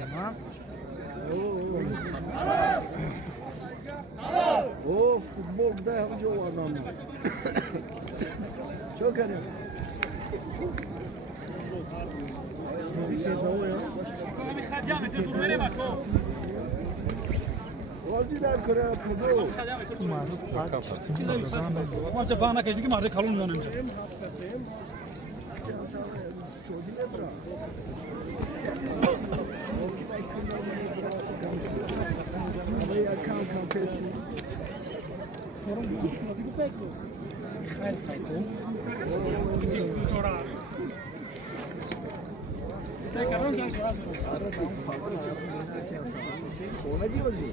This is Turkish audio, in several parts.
ها اوه فوتبال ده همجا آدم چو کنیم بازی در کره پدو ما چه پانا کشی که ماره کلون میانم چه اومدی بازی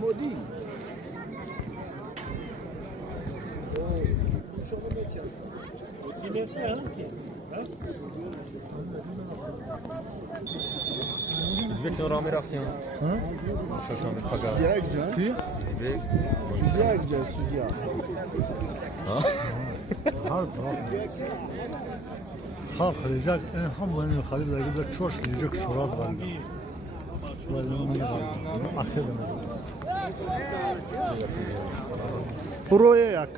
مودی Dwie ramy rafnie. Przeszłamy paga. Suzya gdzie? کی Suzya gdzie? Suzya. هر طرف خاف خلیجک این هم من خلیل دیگه چوش خلیجک شراز بند ولی من آخر من بروی یک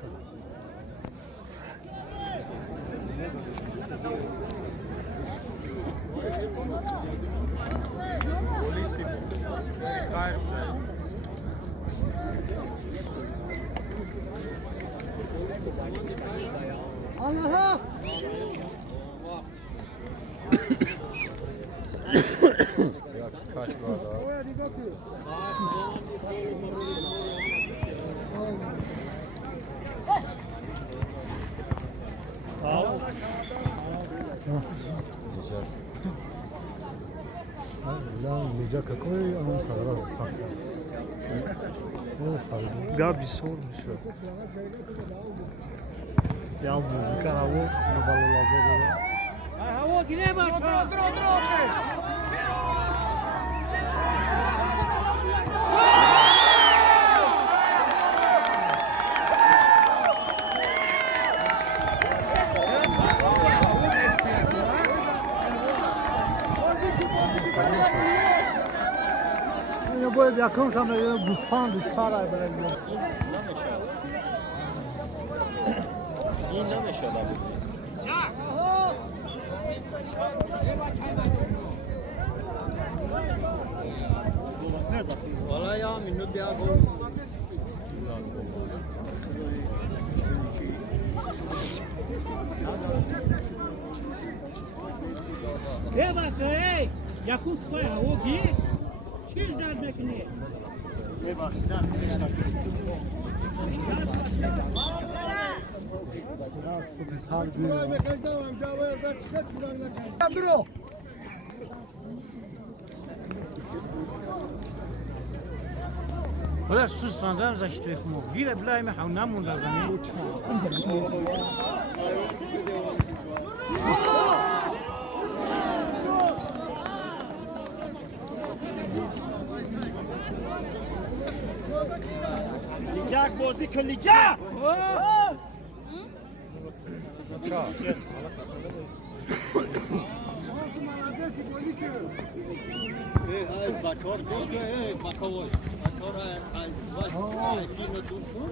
Allah'a Kaç var daha? Lan nice kakoy ama sarı sakla. Ya bir sormuş ya. Ya müzik ana bu balı lazım. هوا گیره باش Ya باید یکم شما گوسفند کار برای این نمیشه دابو. Valla ya minut bir gol. ای بچه ای یکوت پای هوا گیر چیز درد نکنی برو ولی سوستاندن زشت بخمو گیره بلای محو نمون در زمین لیجاک بازی کن لیجاک Bakar koke, bakavoy. Bakar ay ay kino tuttu.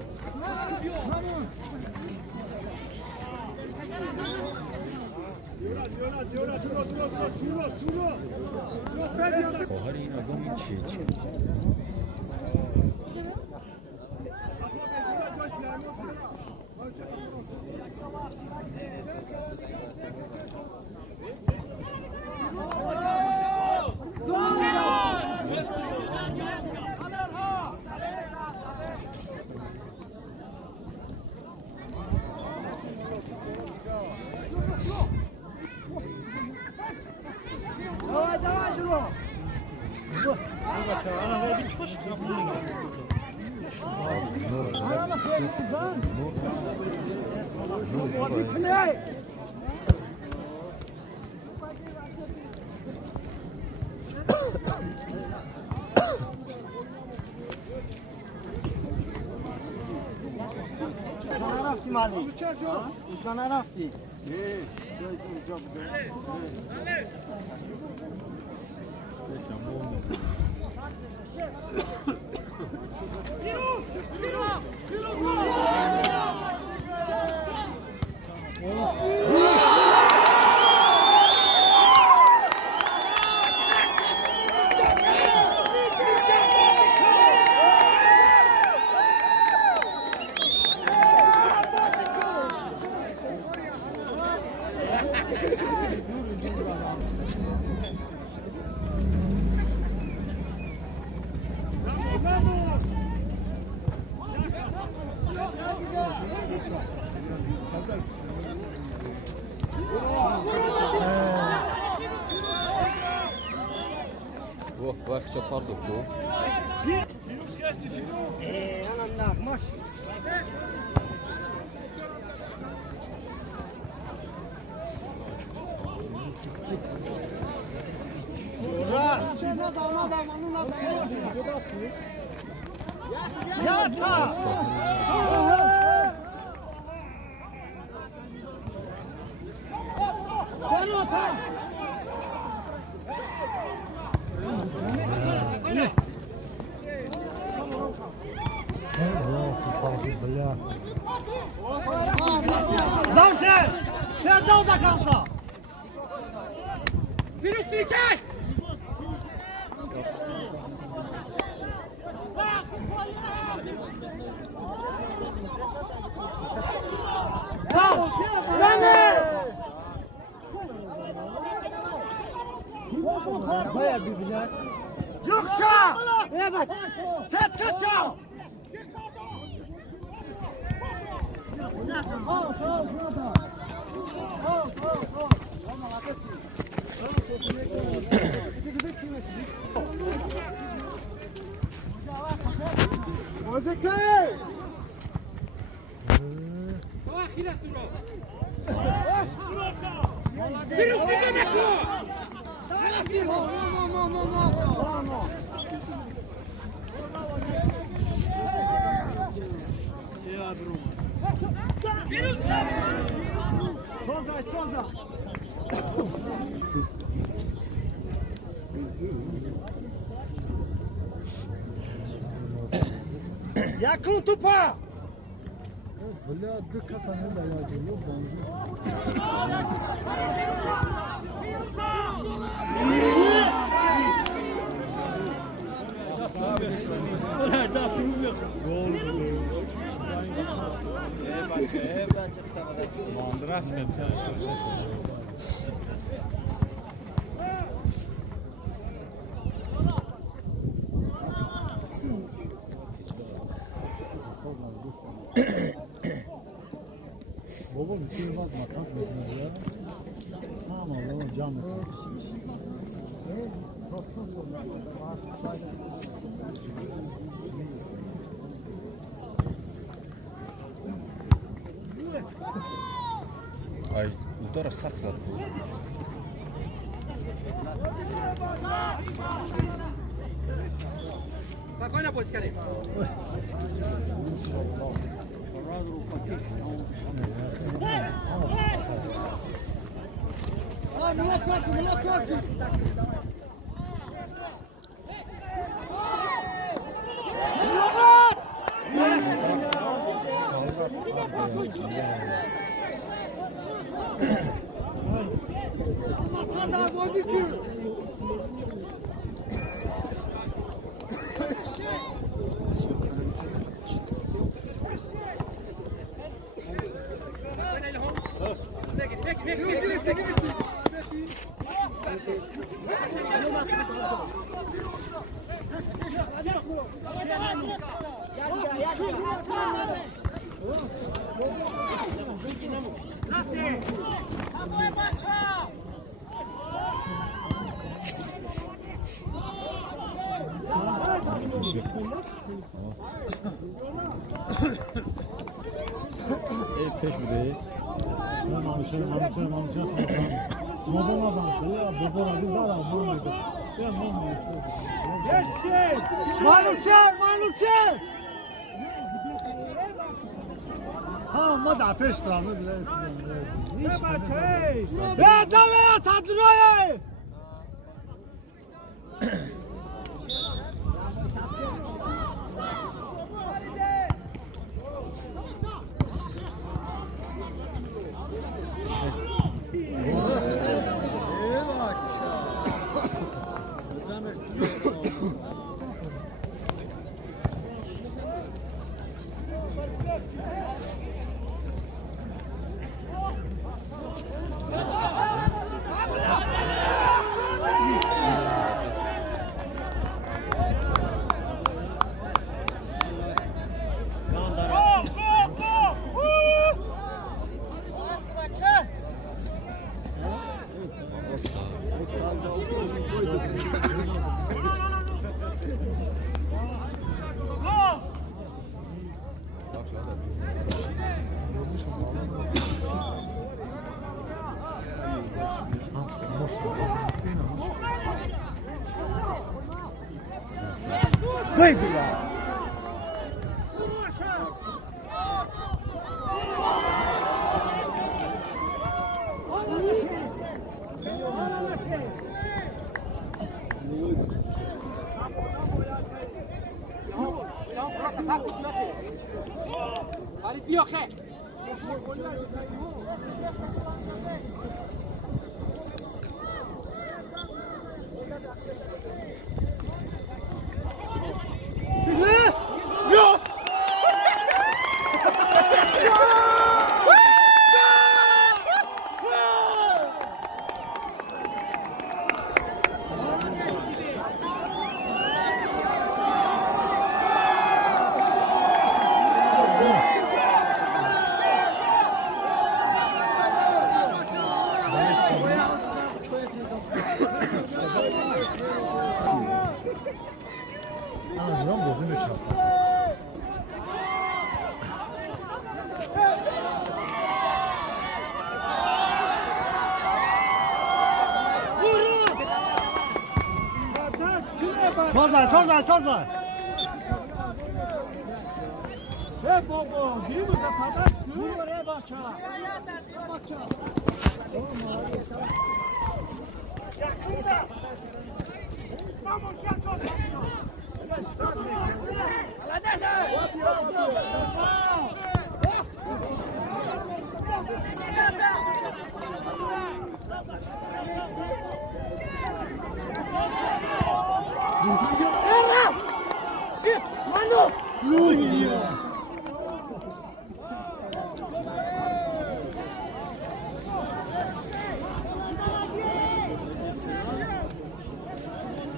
Kohar این آدم این چیه؟ نرفتی مالی؟ کجا نرفتی؟ Oh, bak çapardık bu. Anam maş. Yata! Dobrze! Siadał do końca! Wirusujcie! Cuksa! Evet! Set kasa! Yakın tupa! Bля, дыка санен да я делаю, бонжу. Baba bir şey bakma, takmadın ya. Tamam oğlum, canlı. Ay, udara saksar bu. Spokojna Polska ryba. Peş bir de. Malucze! Ha, ma da peş travma bile. Ja, dawaj, ta droje! Koy bir ya. Anacığım gözünü çarptı. Sozay. Hep o, değil mi? Arkadaş, dur oraya bakça.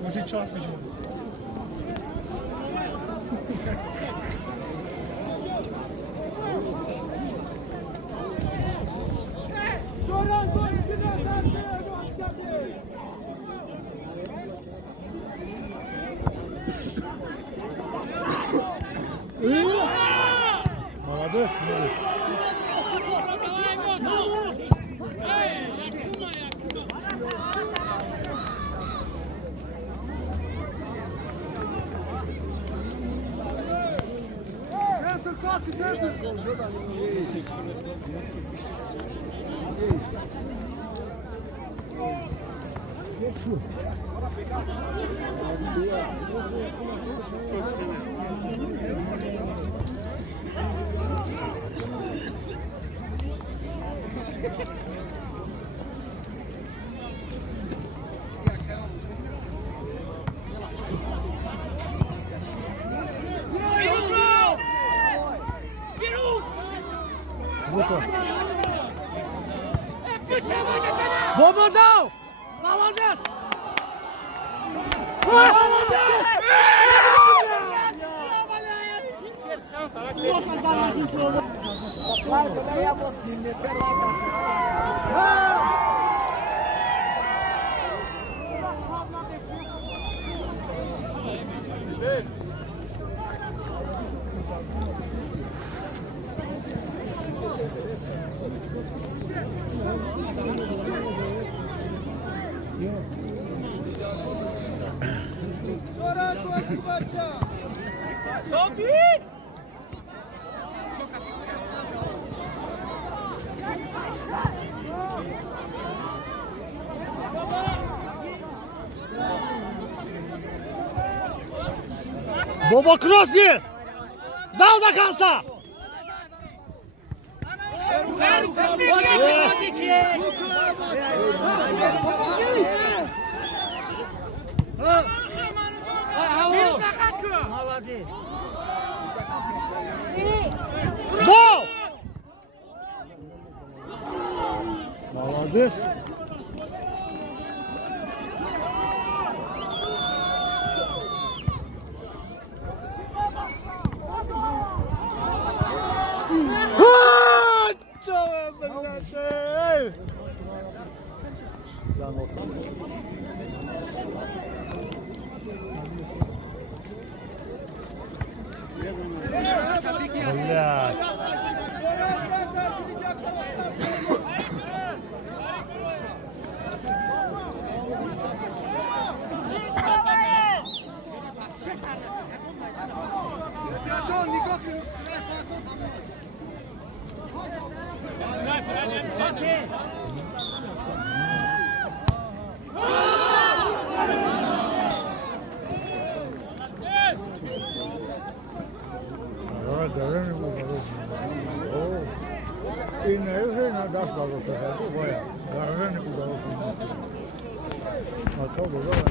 Może czas będzie. Молодец, молодец. Bobo dał! Молодец! Молодец! Bobo Kroski! Dał do końca! Молодец! Блядь. Ahora terreno y oh. Y no es una das para los ejércitos, vaya. Terreno y cuidado. Acabo de ver.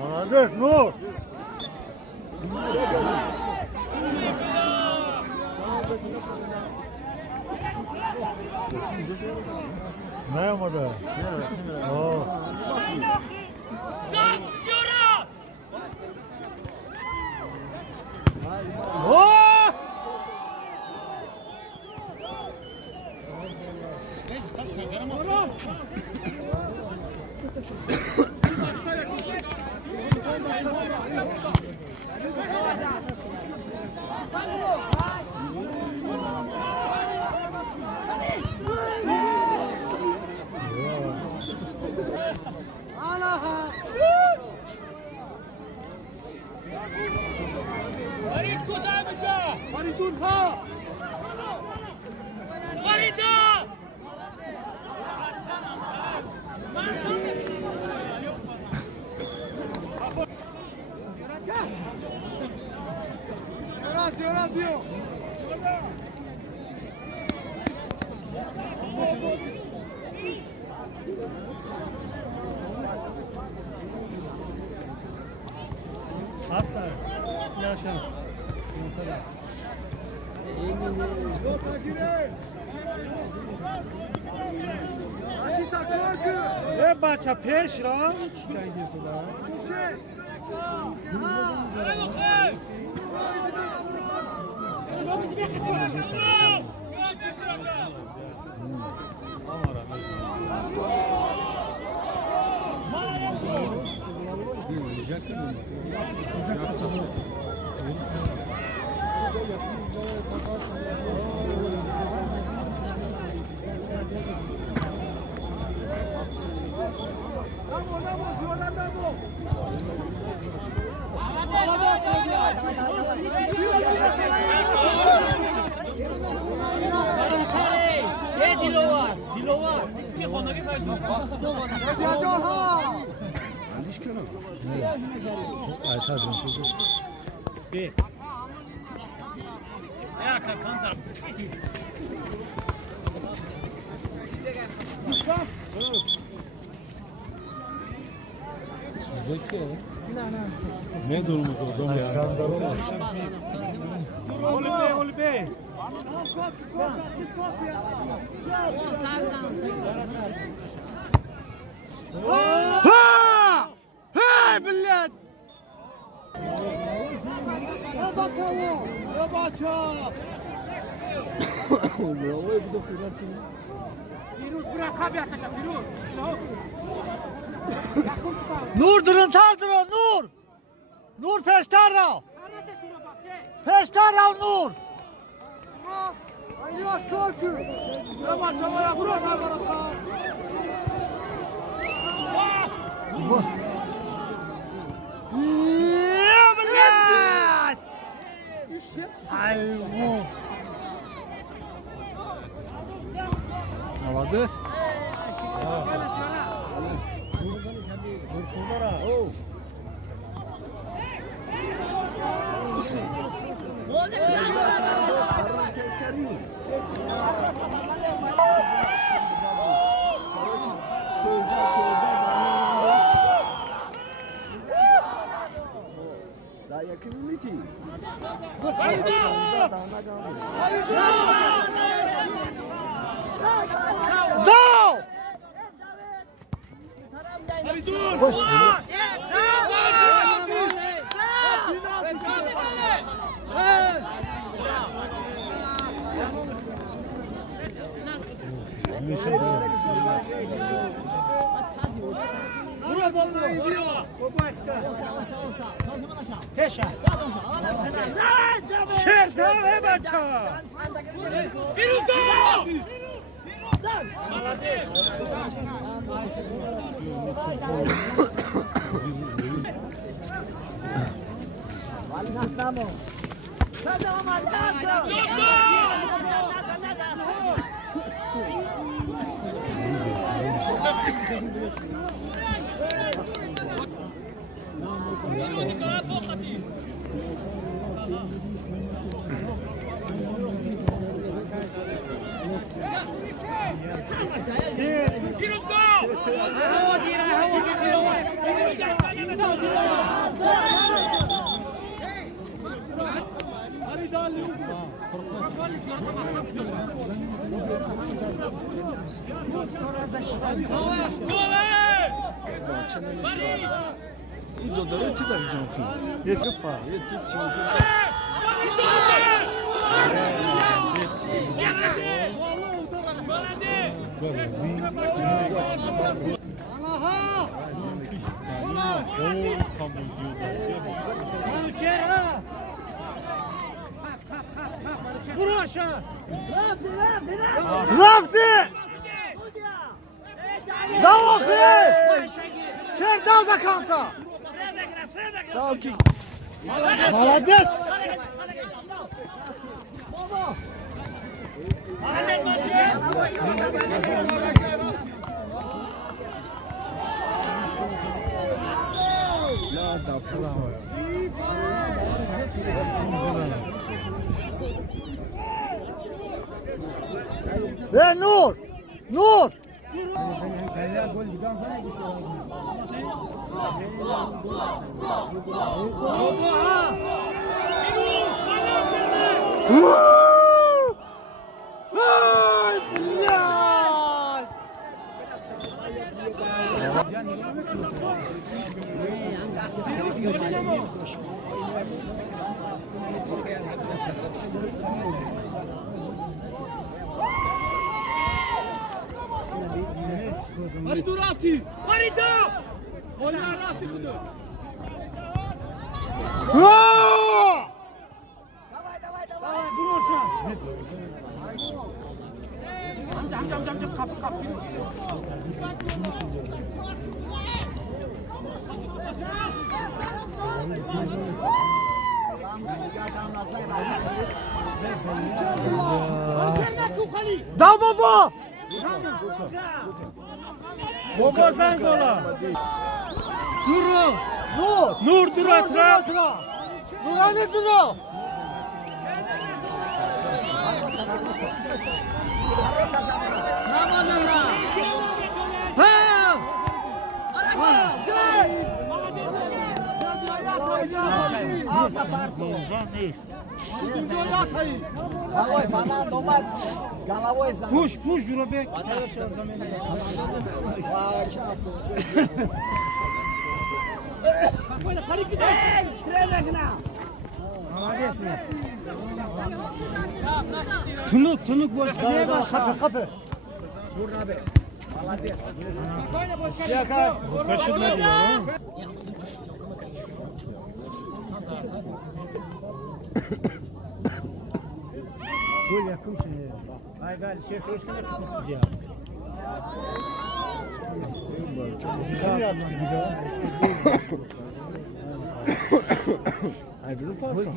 Молодец, ну! Знаем это? Bacza pierwszy raz. Ne durumu orada ya? Olbey. Ha! Hey millet! Ya bakalım. Ya baça. Firuz bırak abi ateşe Firuz. Nur durun taldırın Nur! Nur peştara! Peştara Nur! Aynı yaş korku. Ya baça var ya bırak abi arata. Ya millet! Ayvah! Молодец! Do doroty da widzą film. Jest super. Jest Lafti! Dało chwilę! Şerdal da kansa! Tamam ki. Malades! Ve Nur! Nur! Ay, bilal! Marido Rafti! Marido! Olha Rafti kudu! Aa! Davay dur orşa! Amca kapı. Dal baba! Baba sen dola. Duru! Nur! Nur dur atraf. Nur Ali Duru! Push Robek. Tunuk boş. Kapı. Kaşın ne diyor? Gol yakın şimdi. Ay gal şef eşkine tutmuş ya. Ay bunu parça.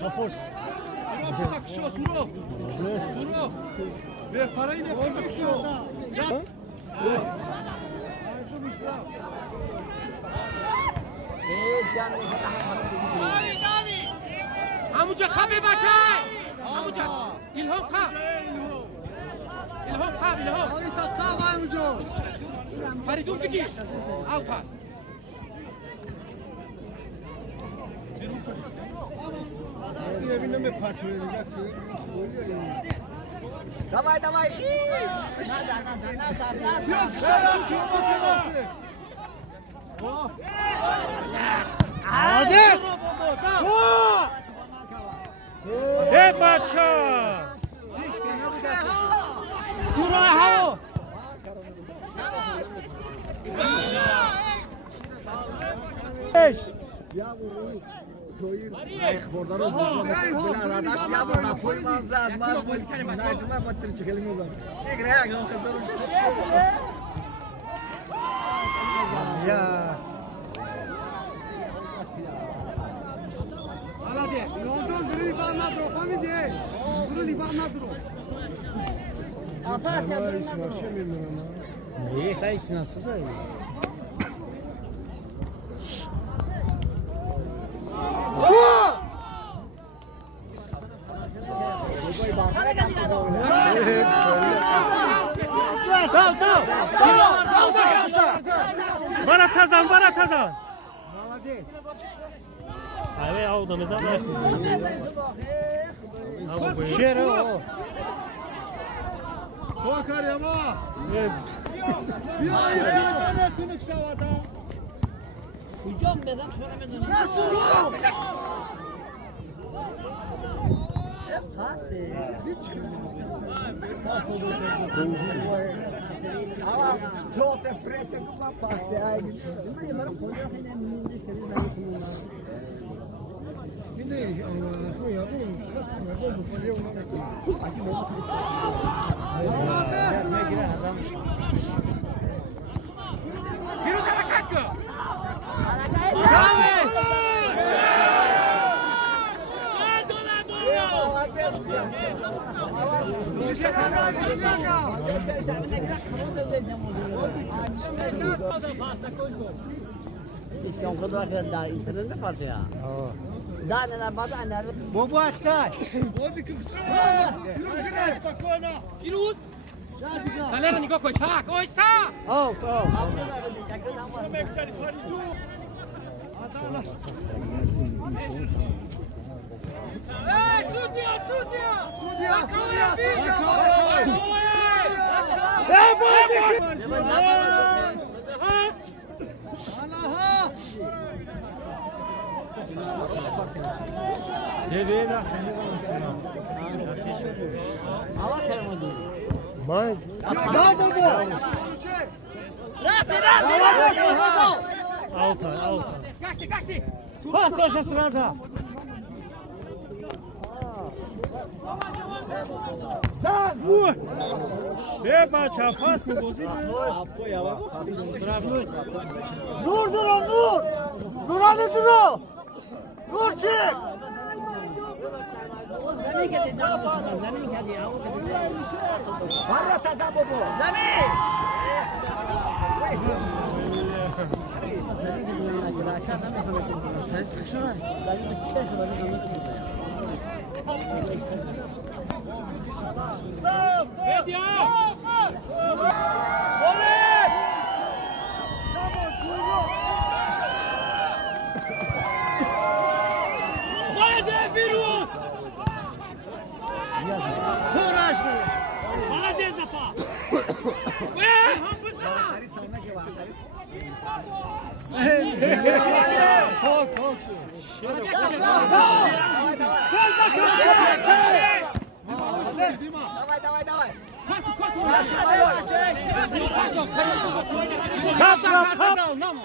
Kafoş. Suro takışıyor Suro. Ver parayı da koymak şu. همونجا خبی بچه همونجا الهام خب الهام خب الهام فریدون بگی او پس Давай. Молодец! Бача! Duray havo! Beş! Ya. İyi, hayır, nasıl sayı? Baratazan! Hayır, aldığımıza bak. Şere o. Trote frete com uma pasta aí. Yürü harekat gör! Este é um jogador da internet parte ya. Da ne bada ne? Bu başka. Yürü! Kalera niko koy tak! Oy tak! Al. Hey sudya! May. Alta. Kaçtı! Pass toša sraza. Бача, опасно возить. Dur. Dur hadi dur. Dur çık. Barra taza bobo. Давай.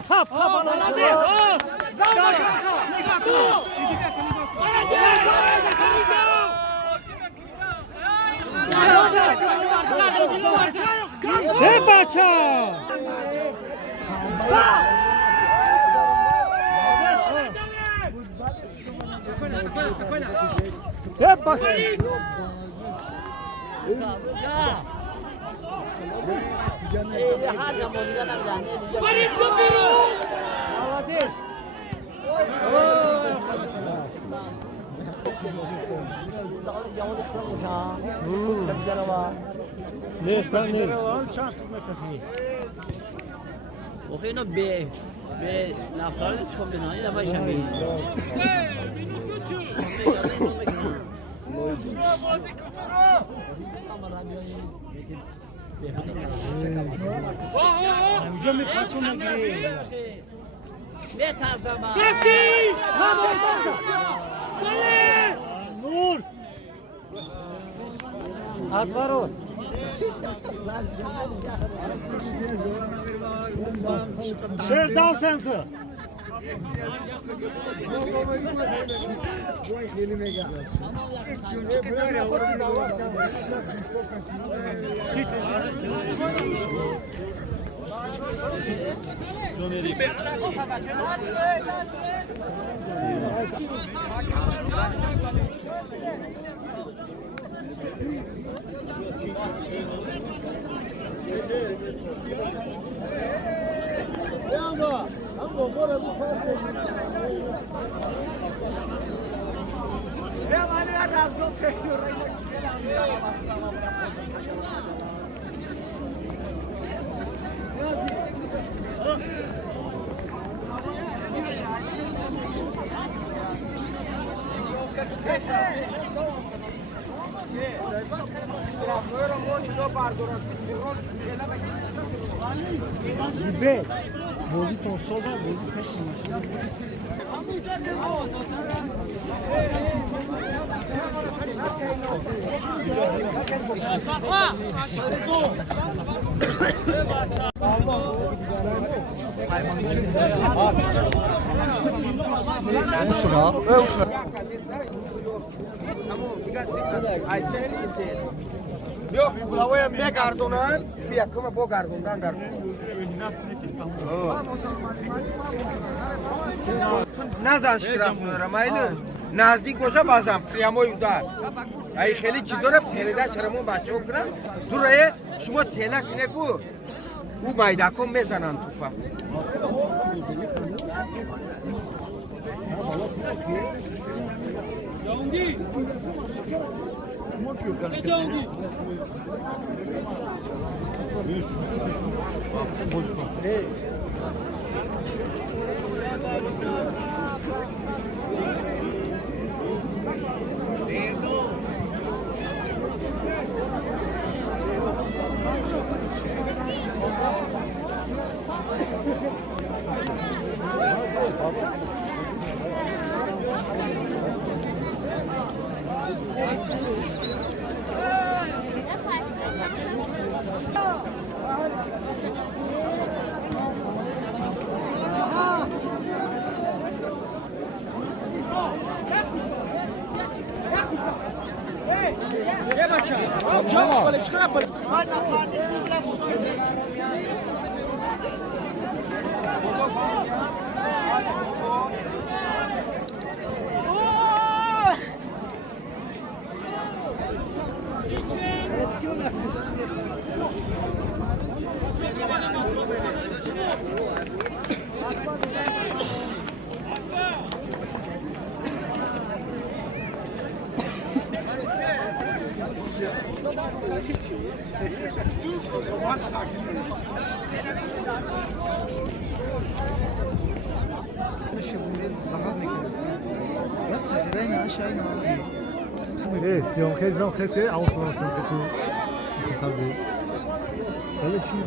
Kap. Бача! Бача! Hadi ama onu yanarlar. Havadis. Yavru ıslanmış ha. Bir tane var. Ne lan ne? Çantık metresi. Okuyun be lafları çıkıyor bina. Yine başa bir. Hocam bir patronla gireyim. Ne tarzama? Nur. At var o. Şerdal sensi. Be, bozi ton soda, bozi peşin. Yok, bulavaya me gardonan, bir yakıma bu gardondan dar. Nazan şiraf mıyorum aylı. Nazik boşa bazam, priyamoy dar. Ay kheli çizora ferida çaramon bahçe okran. Duraya şuma telak ne ku? Bu mayda kom mezanan tupa. Evet, si on kez en fait, on se lance un peu. C'est un peu. Öyle şey.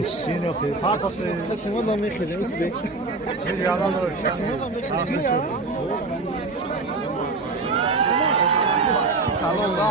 Eşeğin okey. Patası. Aslında da mekhelemiz be. Bir yalan olur. Kalon da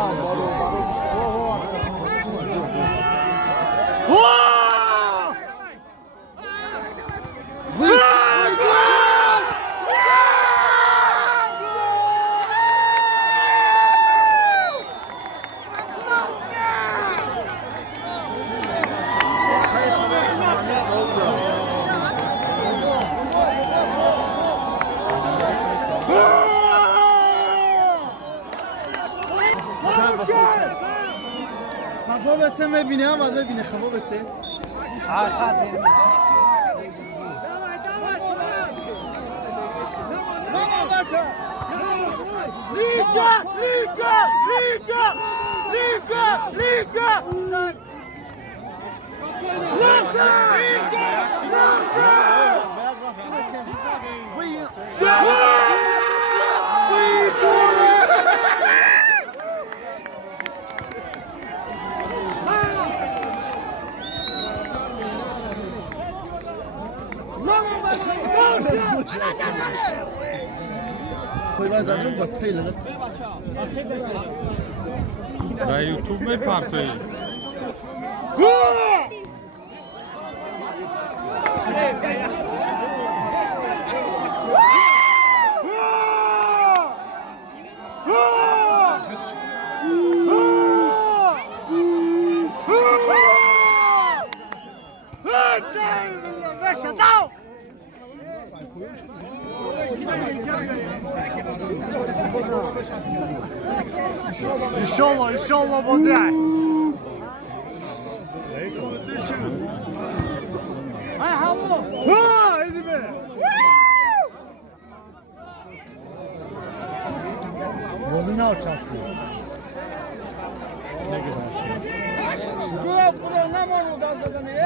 بسته میبینی هم ببینه خبا بسته कोई ज़्यादा बत्ता ही लगा در یوتیوب میپرتایی İnşallah, inşallah bozay. Hay havo. Ha, hadi be. Bozun ne yapacağız ki? Ne güzel şey.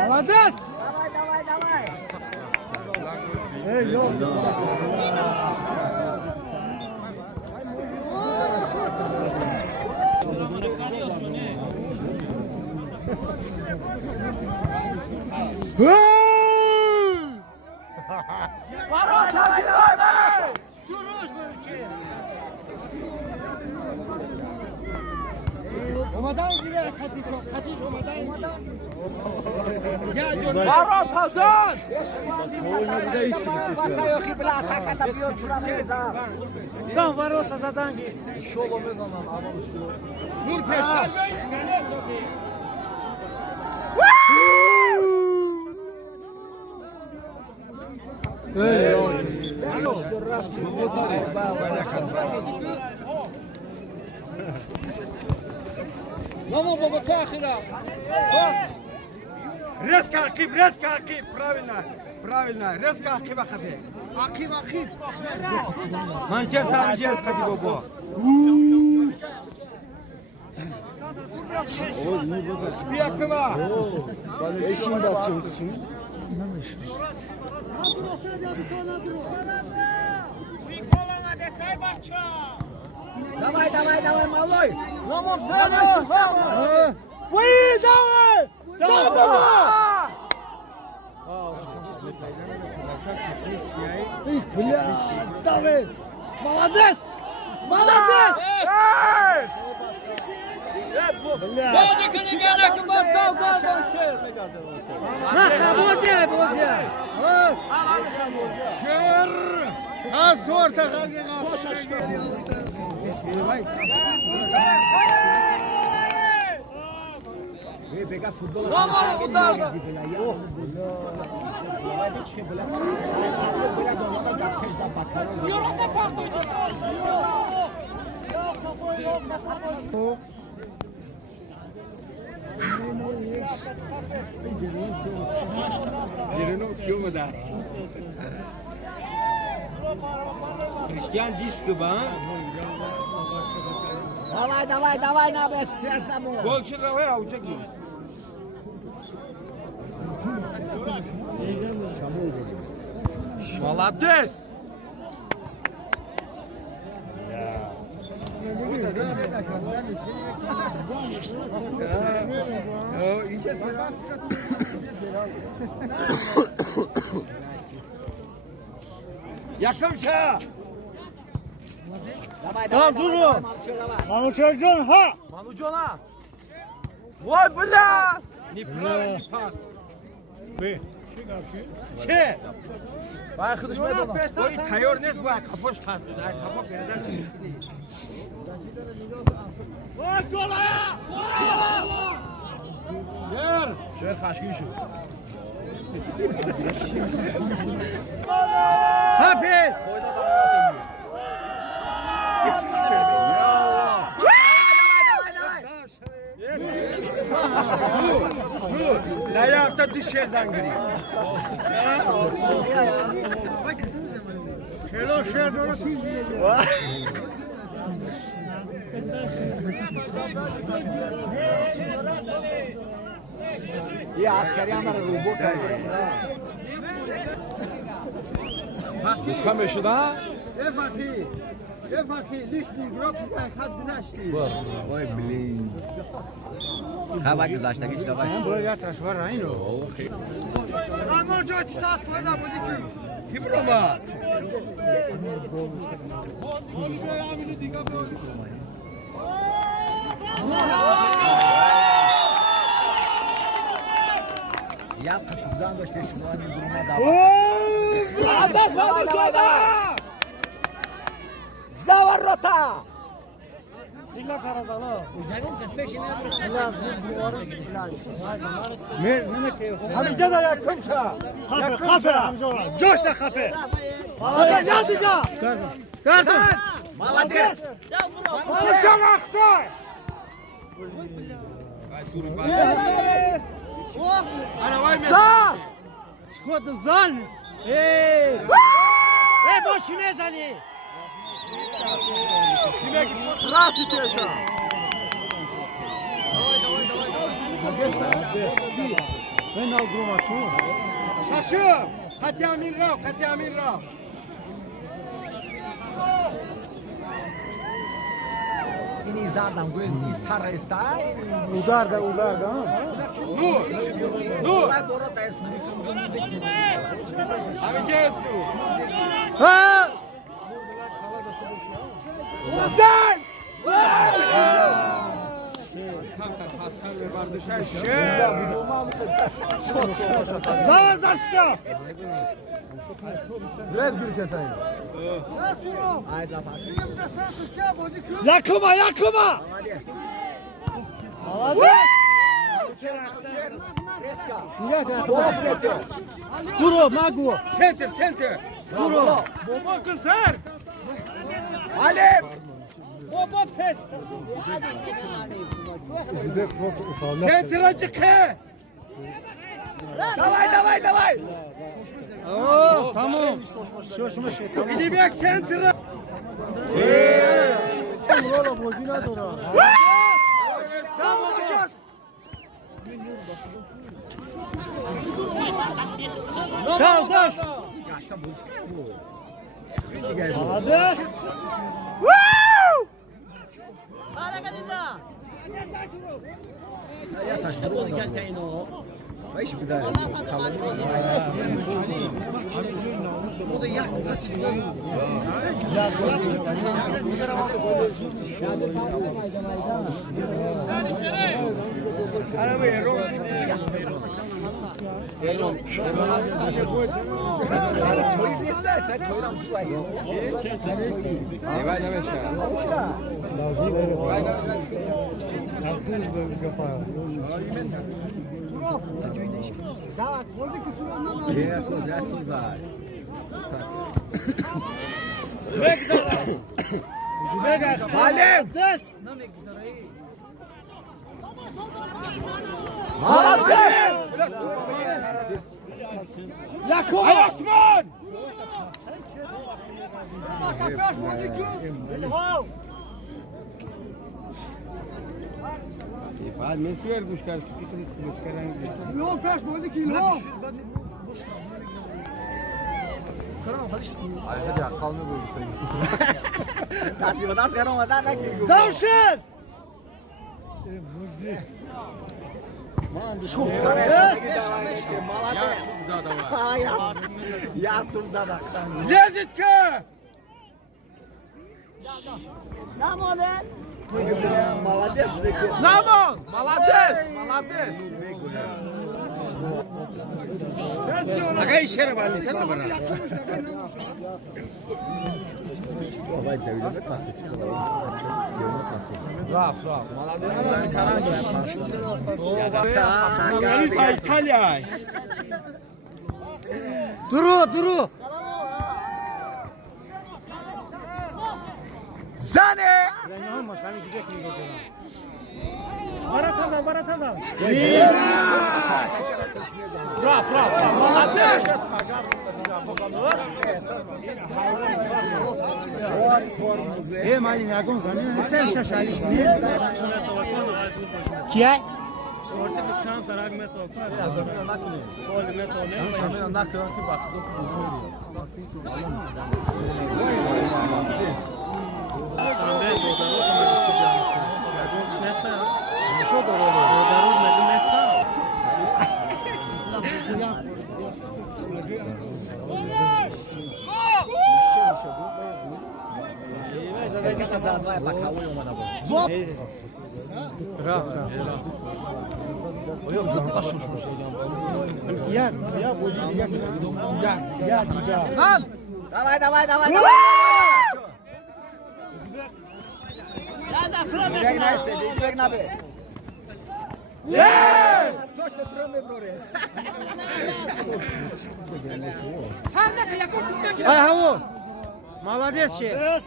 Молодец! Ey yok. Сам ворота заданги. Шоло мезанан авалышкы. Nur peşten. Ey Mamo baba kahira. Резко акиб, правильно, резко акиб ахабе. Akif Манчер танжиз кади бабо. Пиякова. eşin basıyor Давай, малой. Ломон, Ой, давай! Давай, баба! Их, бля, давай! Молодец! Молодец! Бля! Бозяй! Ha, sorta kanka. Cristian disco ba? Давай, на без связного. Gol şırrava ya uçak gibi. Молодец! Yakımça! Tamam durun. Manuçercan ha. Manucona! Vay bla! Неправильный пас. Че? Бай худшмай дома. Ой, тайёр нест бай капош хаст. Ай капо передан. Ой, голая! Гер! Шер хашгин шуд. Tapir. hatta dışarı zangiri. یه عسکری هم برای روبوت Kame şuda? Efaki, lişti, grok şuda, xat güzaşti. وای بلین خبر گذاشته که چرا Ramon Joti saat fazla müzik. Kim Roma? یا پتوزان داشته شما نیرونا دعوت Adas vardı çoğda! زوارتا Coş da kapı. Malades! Ana vay mı? Schodem zan. Ey! Ey boşu ne zani? Ben al grumak mı? Şaşı! Katı amin rav, katı amin rav. اینی زدم گویل نیست تر استای Udar da ha. Nur! Nur! وای برو تا اسمی کنجونی بسنی Abi gel su. Ha! Ozan! Kanka Hasan ve Bardışar şer. Zavaz açtı. Yakıma yakıma. Duru magu. Center, center. Duru. Baba kızar. Alem! Baba pes. Bir de cross ufalar. Center'a çıkı. Davay, davay, davay. Tamam. Şoşmuş. Gidip yak center'a. Rola bozina dora. Tamam. Tamam koş. Hadi. Arabayı ron. Lazım evet. Hakkınız da kafaya. Alem! Des. Yakıma. Ay Osman! بعد من سوار گوش کرد که بس کردن لو پیش بازی کی لو دستی و دست کردم و در نگیر Davşın. Yaptım sana. Lezit ki! Malades Namon! Malades! Malades! Aga işe bak sana bana. Raf. Malades. Karan İtalya. Duru. Zane! Ben ne olmuş? Hani gidecek mi? Baratadan. ما این نگم زمین سر ششالی Kiye? Молодец, шеф.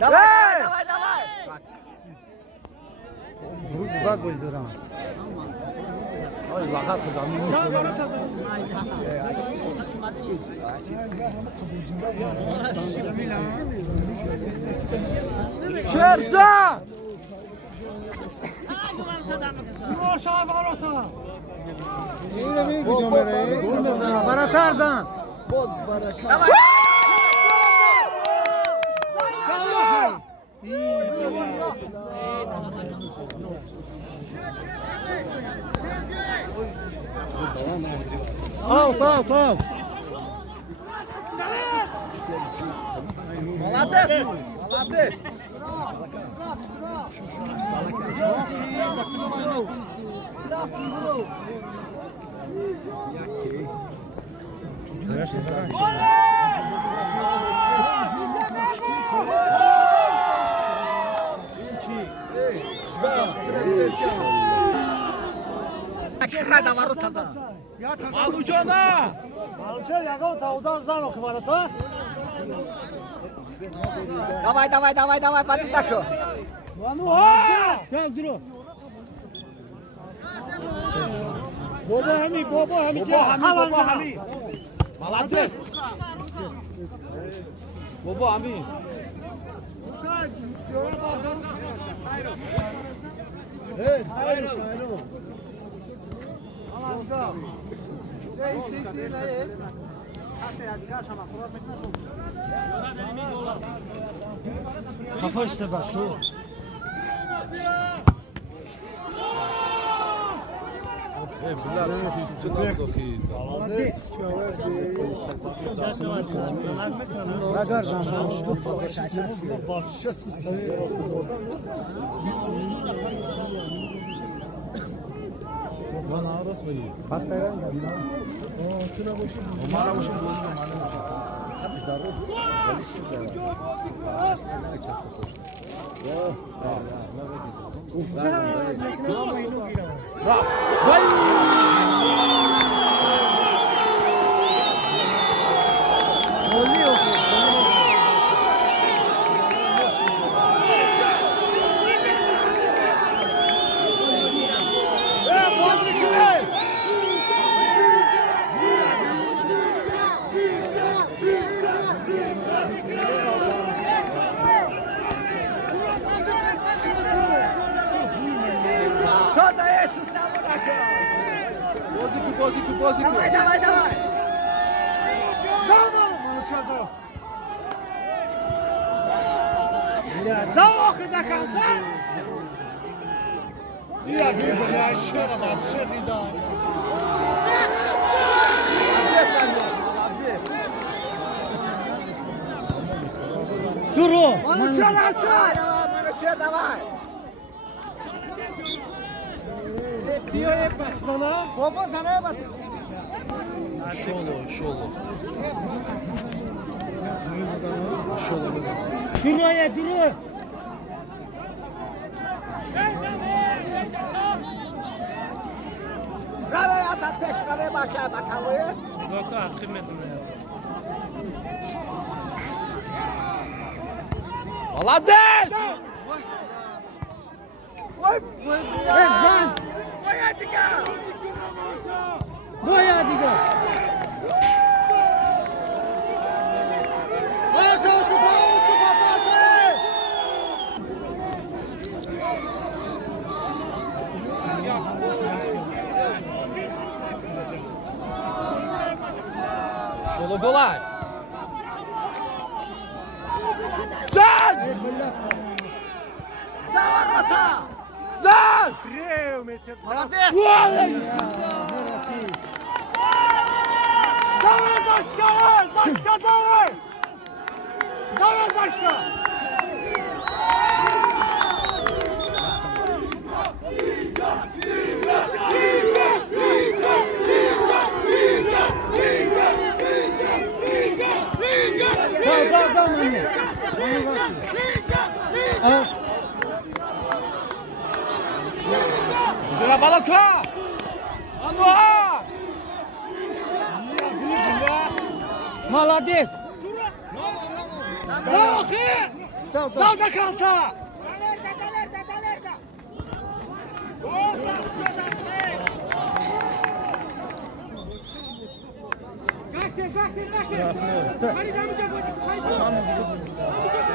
Давай! Bak gözlerim. Şerza! İyi de mi gidiyorum nereye? Bana Tarzan. Out. Молодец! Malujana! Давай, подтаку. Gel dur. Baba hami. Молодец! Bobo Ami. Kafa işte bak şu. Boziku. Давай. Dava kıza kalsa. Ya bir bu ya şöyle bak şöyle daha. Duru. Давай. Bobo sana bak. Duru. Bravo atat peş bravo başa bakalım. Doku akşam mesela. Молодец! Boya diga. Şolu golay. Zan! Zavarata. Zan! Молодец. Dawaj Zaśka, Zaśka dawaj! Dawaj Zaśka! Dał mnie. Zıra balaka! Anuha! Молодец! Dal axı! Dal da kalsa!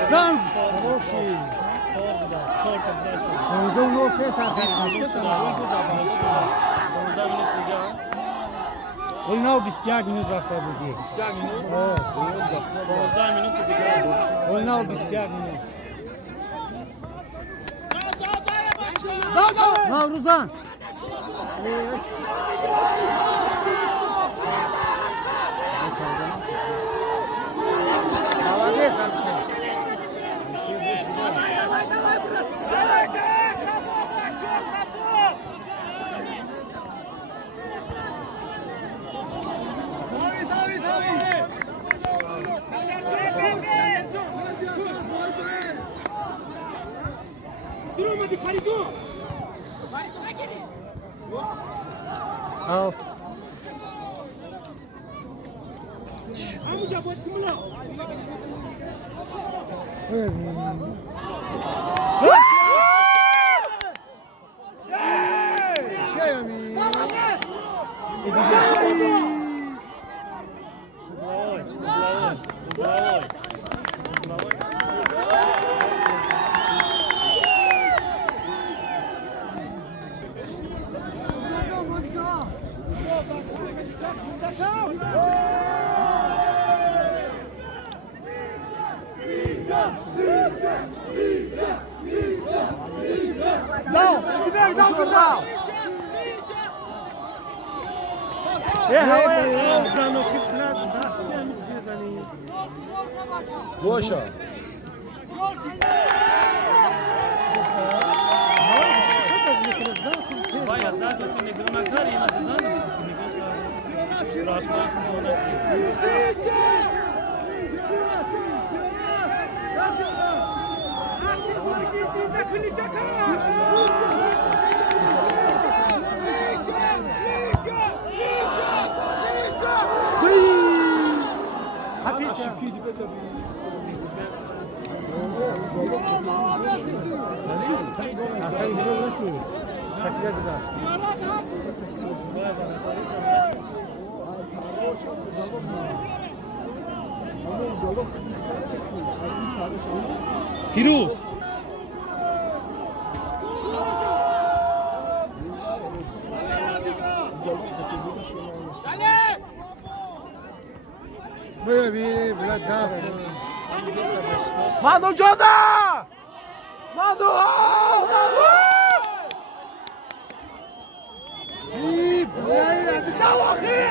Zan! Уже у него все Он на 25 минут в автобусе. 30 minut. 15 minut دیگه. Он на 25 минут. Navruzan! Молодец, Антон. Al. Gosia. Bayağı zaten şimdi duruma kadar en azından rahatlıkla ona. Sen işte nasıl? Şakira güzel. Firuz. Böyle bir daha. Manu Joda! Manu! Manu! Dal axı!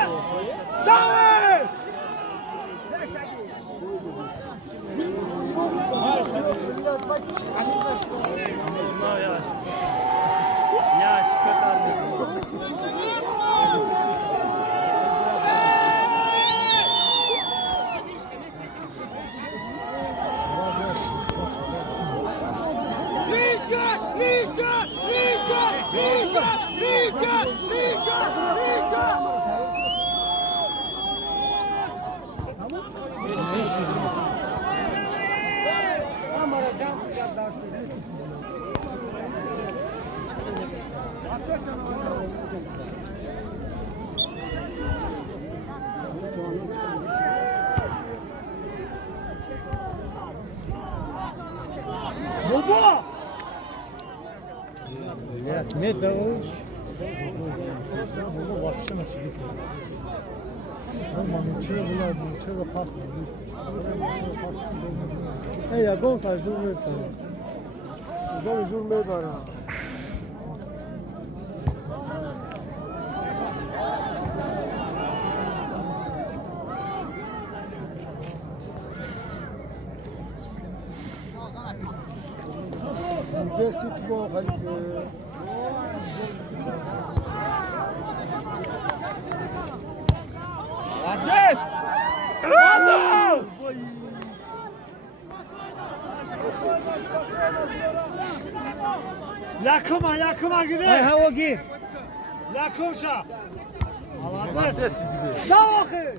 Dal! Yaş pekar. Ama çöre bular, çöre pas. Hey ya, gol taş durmuyorsun. Gol durmuyor bana. Kesit bu halde. Adres! Mando! Yakıma gidelim. Hay hava gir. Yakımşa. Adres. Da bakı.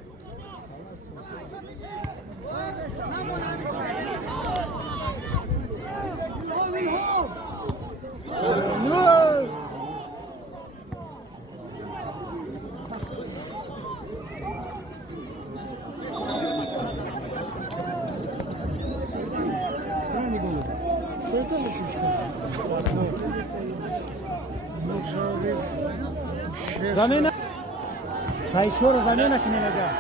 Zamena. Sayşor zamena kinega.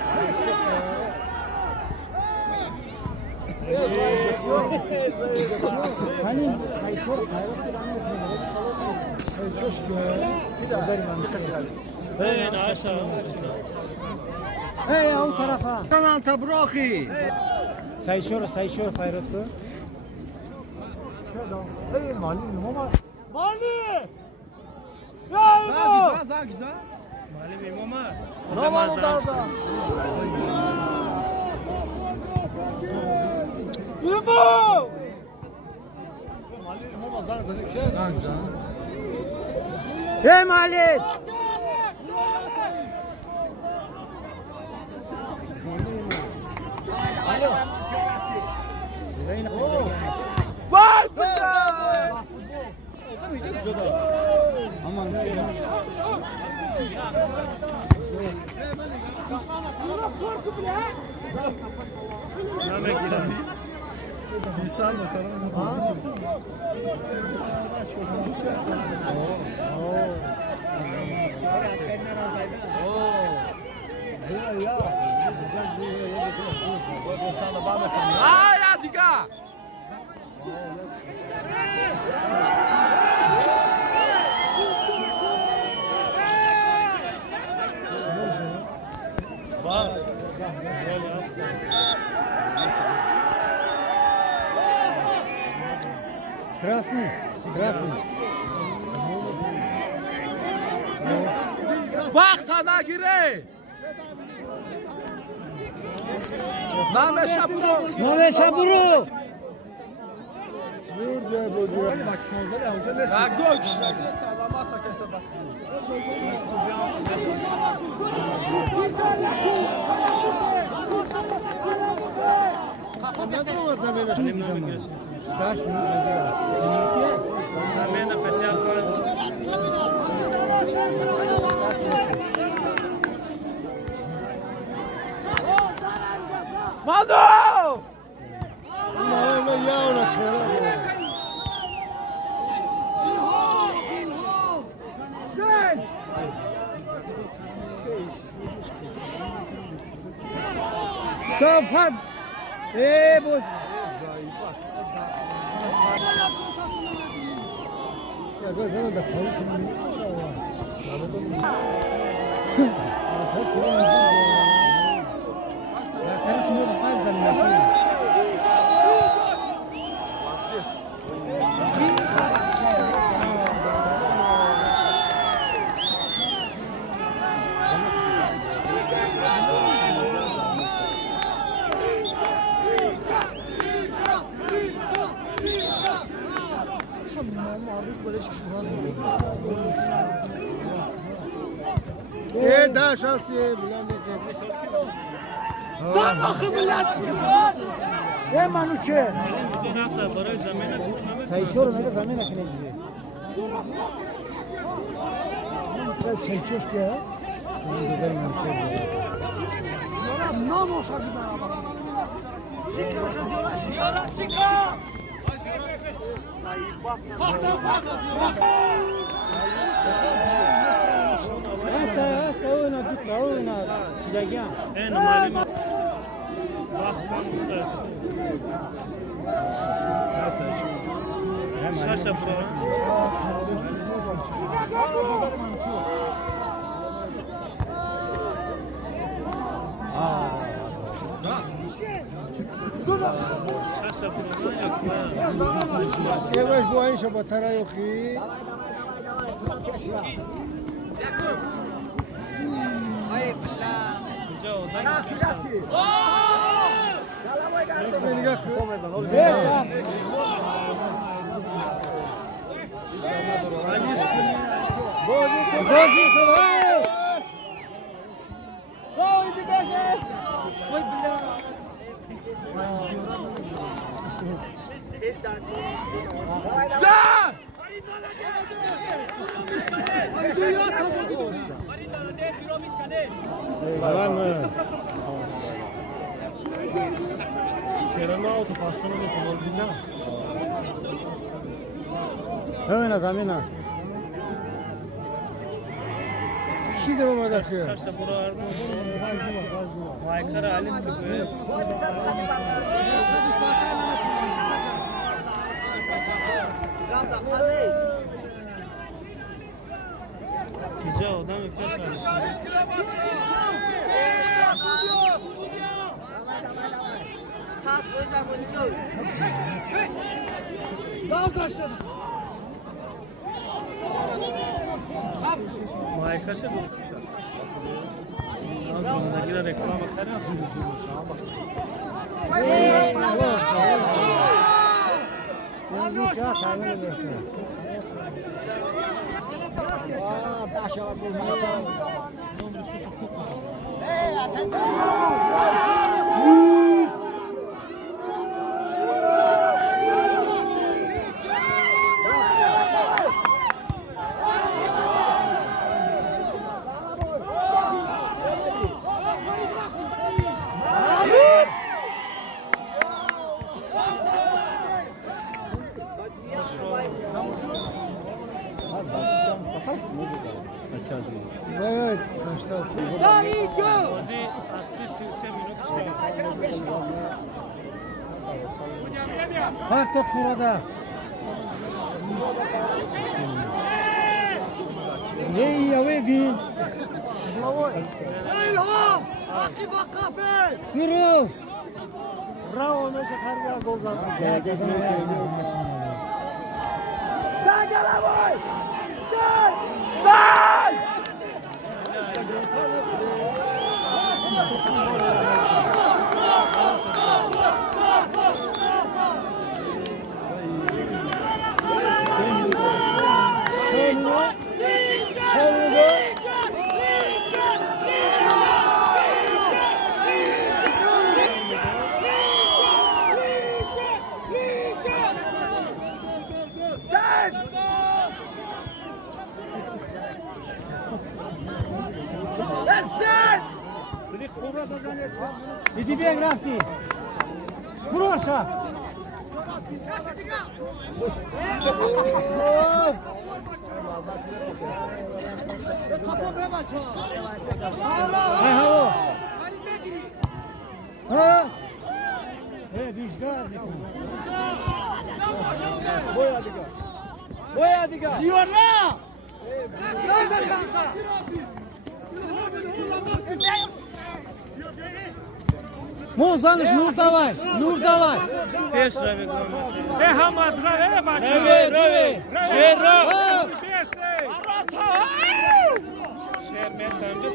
Hani sayşor sayşor Ben aşağı. Hey o tarafa. Kanal tabroxi. Sayşor fayratı. Hey mali ama Mali! Ya İbo! Malim imama. ne var orada? İbo! Hey mali. Vay be! Ay adiga! Красный. Vaxtana gire! Name şapuro! Nove şaburu. Dur ya bozura. Bak sanızlar ya önce ne? Ya göç! Salamat sakese bak. Anladın mı zamena? Staş mı mesela? Sinirke. Zamena fetiyat var. Mado! Ama ya ona kera. Tamam. Boz. Ya ben sana da kalı kimi? Ya karısını bakar zaten. daha şansı bilen de. Sen bakın millet! Hemen uçuyor. Bu hafta baraj zamena kuşlama. Sayışıyorum öyle zamena kine gibi. Ben sayışıyoruz ki ya. Ne boşa güzel adam. Hasta oynadı. این معلم وقت کم بوده شرشب شورا شرشب شورا یواش بویش با ترایخی ببین از همین کی در اومده که شرشب شورا مایکر علیس که باید اینجا آدم پیش مایکر شد زندگی را رکلام کردن بازی از 33 minut هر تو خورده نه یاوی بین ایلهام حقی با کافه درو راو میشه خریا گوزا ساگلوی سال Иди бег, Рафти! Броша! Boya diga! Siorna! Mozanış, nur davay, nur davay. پیش روی ای حمد ره بچه شیر رو بیسته شیر میفهمید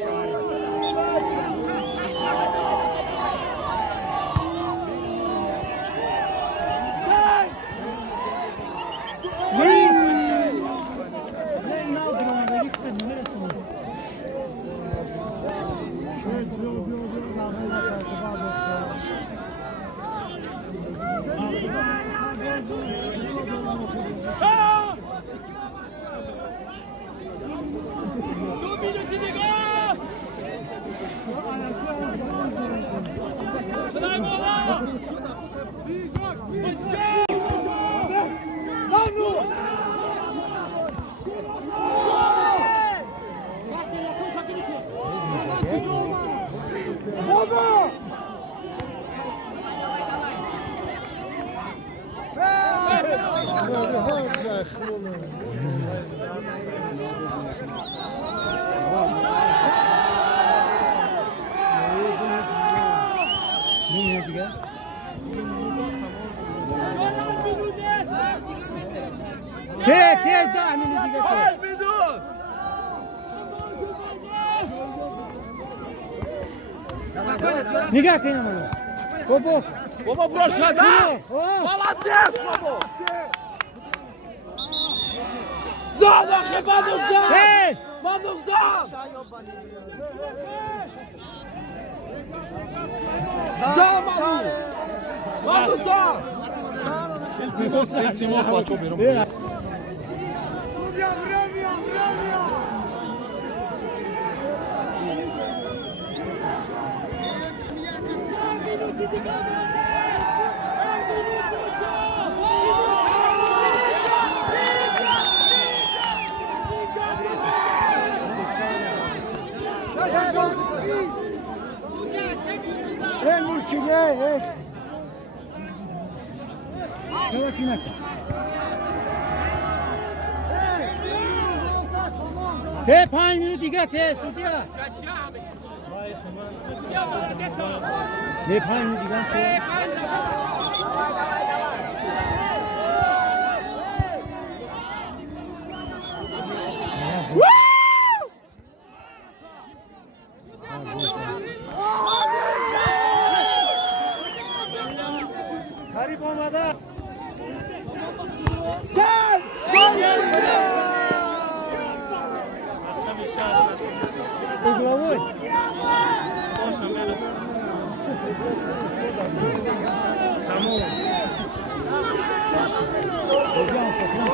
Te 10 minut دیگه نگاه کن منو بابا بابا برو شد بابا دست بابا زاد آخه بادو زاد بادو زاد زاد بادو زاد te 5 minut دیگه te سودیا te 5 minut دیگه te Garip olmadı. uygulamış Tamam. hocam sakın